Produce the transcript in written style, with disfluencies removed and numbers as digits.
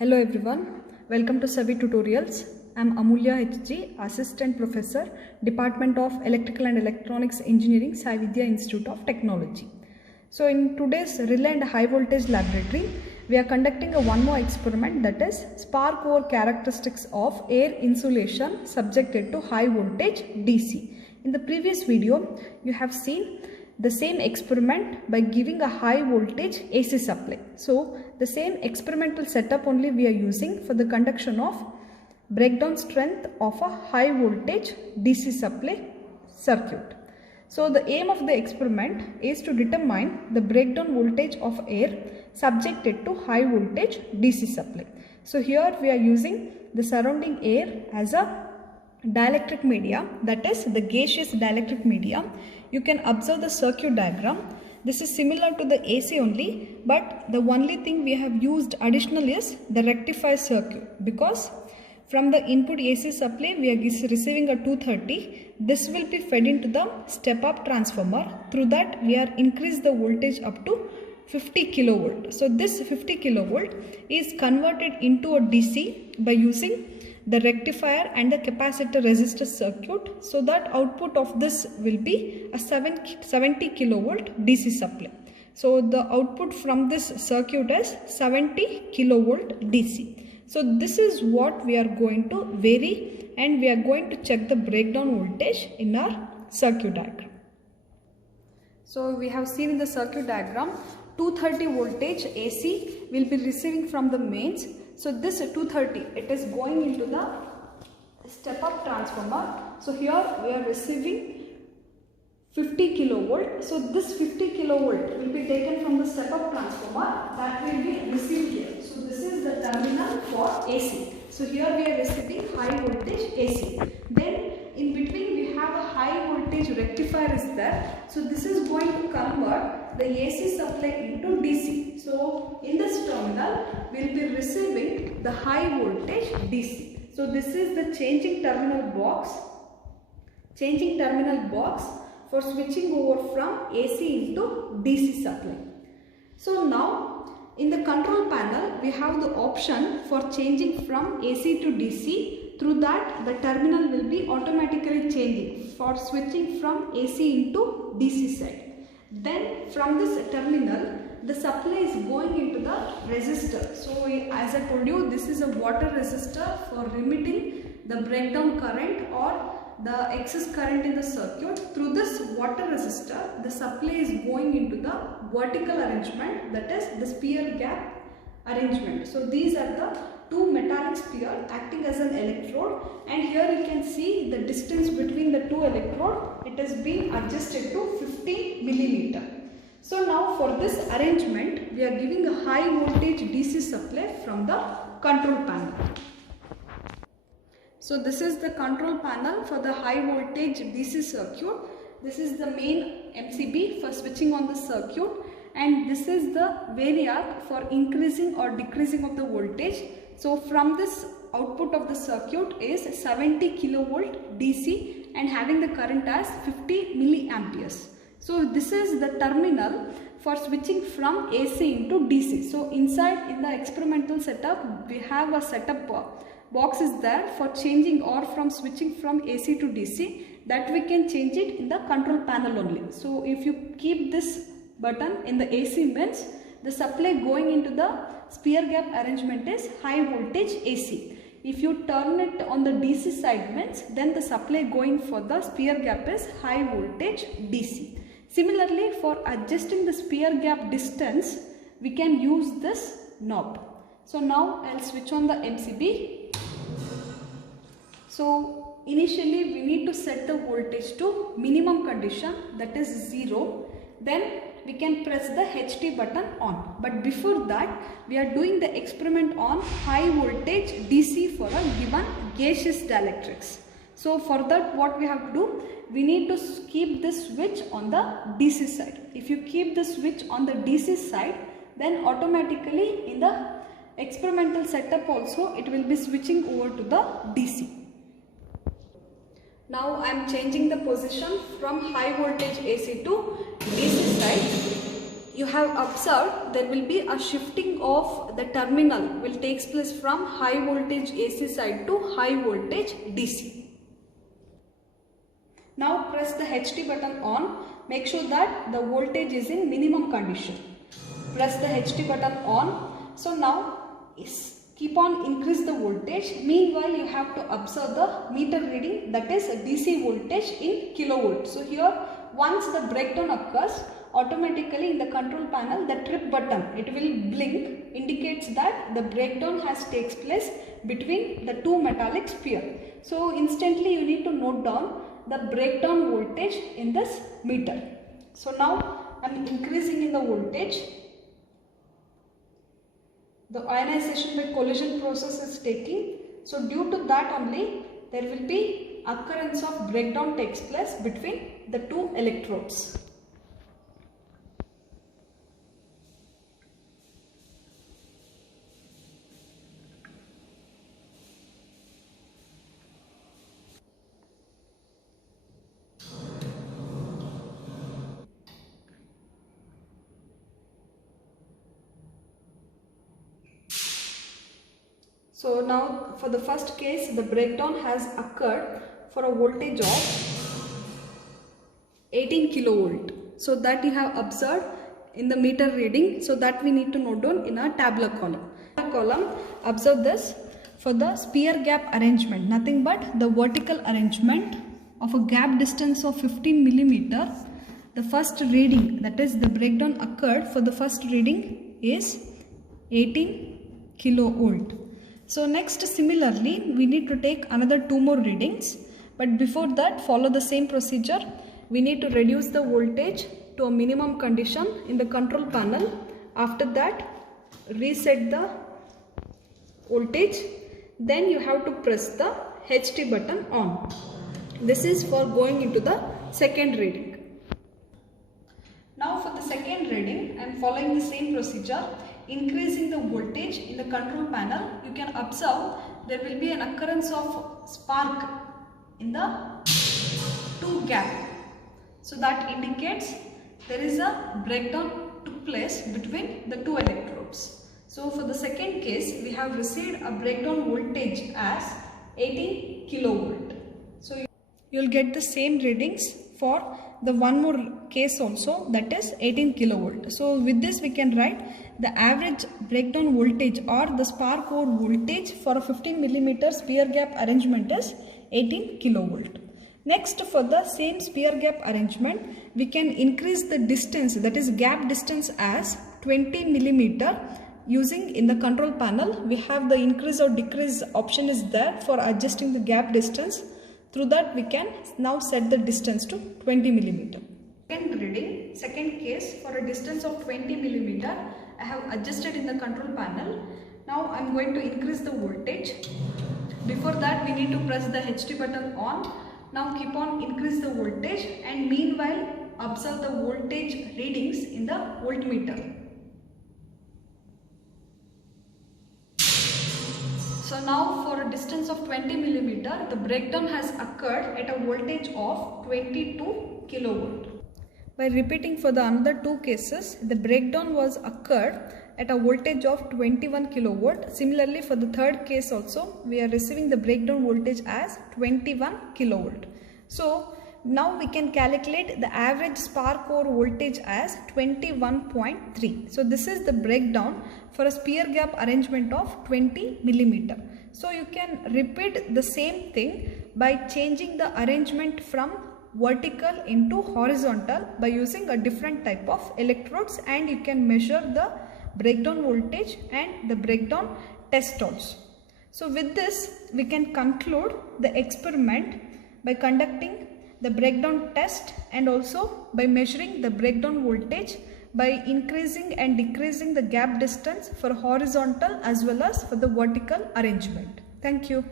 Hello everyone, welcome to Savi Tutorials. I am Amulya HG, Assistant Professor, Department of Electrical and Electronics Engineering, Sai Vidya Institute of Technology. So in today's Relay and High Voltage Laboratory, we are conducting one more experiment, that is spark over characteristics of air insulation subjected to high voltage DC. In the previous video, you have seen the same experiment by giving a high voltage AC supply. So the same experimental setup only we are using for the conduction of breakdown strength of a high voltage DC supply circuit. So the aim of the experiment is to determine the breakdown voltage of air subjected to high voltage DC supply. So here we are using the surrounding air as a dielectric media, that is the gaseous dielectric media. You can observe the circuit diagram. This is similar to the AC only, but the only thing we have used additional is the rectifier circuit, because from the input AC supply we are receiving a 230. This will be fed into the step up transformer. Through that we are increased the voltage up to 50 kilovolt. So this 50 kilovolt is converted into a DC by using the rectifier and the capacitor resistor circuit, so that output of this will be a 70 kilovolt DC supply. So the output from this circuit is 70 kilovolt DC. So this is what we are going to vary, and we are going to check the breakdown voltage in our circuit diagram. So we have seen in the circuit diagram 230 voltage AC will be receiving from the mains. So this 230, it is going into the step up transformer. So here we are receiving 50 kilovolt. So this 50 kilovolt will be taken from the step up transformer, that will be received here. So this is the terminal for AC. So here we are receiving high voltage AC. Then in between we have a high voltage rectifier is there. So this is going to convert the AC supply into DC. So in this terminal we will be receiving the high voltage DC. So this is the changing terminal box for switching over from AC into DC supply. So now in the control panel we have the option for changing from AC to DC. Through that the terminal will be automatically changing for switching from AC into DC side. Then from this terminal the supply is going into the resistor. So as I told you, this is a water resistor for limiting the breakdown current or the excess current in the circuit. Through this water resistor the supply is going into the vertical arrangement, that is the spear gap arrangement. So these are the two metallic sphere acting as an electrode, and here you can see the distance between the two electrode, it has been adjusted to 50 millimeter. So now for this arrangement we are giving a high voltage DC supply from the control panel. So this is the control panel for the high voltage DC circuit. This is the main MCB for switching on the circuit, and this is the variac for increasing or decreasing of the voltage. So from this output of the circuit is 70 kilovolt DC and having the current as 50 milliamperes. So this is the terminal for switching from AC into DC. So inside in the experimental setup we have a setup box is there for changing or from switching from AC to DC, that we can change it in the control panel only. So if you keep this button in the AC means the supply going into the spear gap arrangement is high voltage AC. If you turn it on the DC side means then the supply going for the spear gap is high voltage DC. Similarly, for adjusting the spear gap distance we can use this knob. So now I'll switch on the MCB. So initially we need to set the voltage to minimum condition, that is 0. Then we can press the HT button on. But before that we are doing the experiment on high voltage DC for a given gaseous dielectrics. So for that what we have to do, we need to keep this switch on the DC side. If you keep the switch on the DC side, then automatically in the experimental setup also it will be switching over to the DC. Now I am changing the position from high voltage AC to DC side. you have observed there will be a shifting of the terminal will takes place from high voltage AC side to high voltage DC. Now press the HT button on. Make sure that the voltage is in minimum condition. Press the HT button on. So now keep on increase the voltage. Meanwhile, you have to observe the meter reading, that is DC voltage in kilovolt. So here, once the breakdown occurs, automatically in the control panel, the trip button, it will blink, indicates that the breakdown has takes place between the two metallic sphere. So instantly you need to note down the breakdown voltage in this meter. So now I am increasing in the voltage. The ionization by collision process is taking. So due to that only there will be occurrence of breakdown takes place between the two electrodes. So now for the first case, the breakdown has occurred for a voltage of 18 kilovolt. So that you have observed in the meter reading. So that we need to note down in our tabular column. Observe this for the sphere gap arrangement. Nothing but the vertical arrangement of a gap distance of 15 millimeter. The first reading, that is the breakdown occurred for the first reading is 18 kilovolt. So next, similarly, we need to take another 2 more readings, but before that follow the same procedure. We need to reduce the voltage to a minimum condition in the control panel. After that, reset the voltage. Then you have to press the HT button on. This is for going into the second reading. Now for the second reading, I am following the same procedure. Increasing the voltage in the control panel, you can observe there will be an occurrence of spark in the two gap. So that indicates there is a breakdown took place between the two electrodes. So for the second case, we have received a breakdown voltage as 18 kilovolt. So you will get the same readings for the one more case also, that is 18 kilovolt. So with this we can write the average breakdown voltage or the spark over voltage for a 15 millimeter sphere gap arrangement is 18 kilovolt. Next, for the same sphere gap arrangement, we can increase the distance, that is gap distance, as 20 millimeter. Using in the control panel, we have the increase or decrease option is there for adjusting the gap distance. Through that we can now set the distance to 20 millimeter. Second reading, second case, for a distance of 20 millimeter, I have adjusted in the control panel. Now I am going to increase the voltage. Before that we need to press the HT button on. Now keep on increase the voltage and meanwhile observe the voltage readings in the voltmeter. So now for a distance of 20 millimeter, the breakdown has occurred at a voltage of 22 kilovolt. By repeating for the another two cases, the breakdown was occurred at a voltage of 21 kilovolt. Similarly, for the third case also, we are receiving the breakdown voltage as 21 kilovolt. So now we can calculate the average spark over voltage as 21.3. So this is the breakdown for a sphere gap arrangement of 20 millimeter. So you can repeat the same thing by changing the arrangement from vertical into horizontal by using a different type of electrodes, and you can measure the breakdown voltage and the breakdown test also. So with this we can conclude the experiment by conducting the breakdown test and also by measuring the breakdown voltage by increasing and decreasing the gap distance for horizontal as well as for the vertical arrangement. Thank you.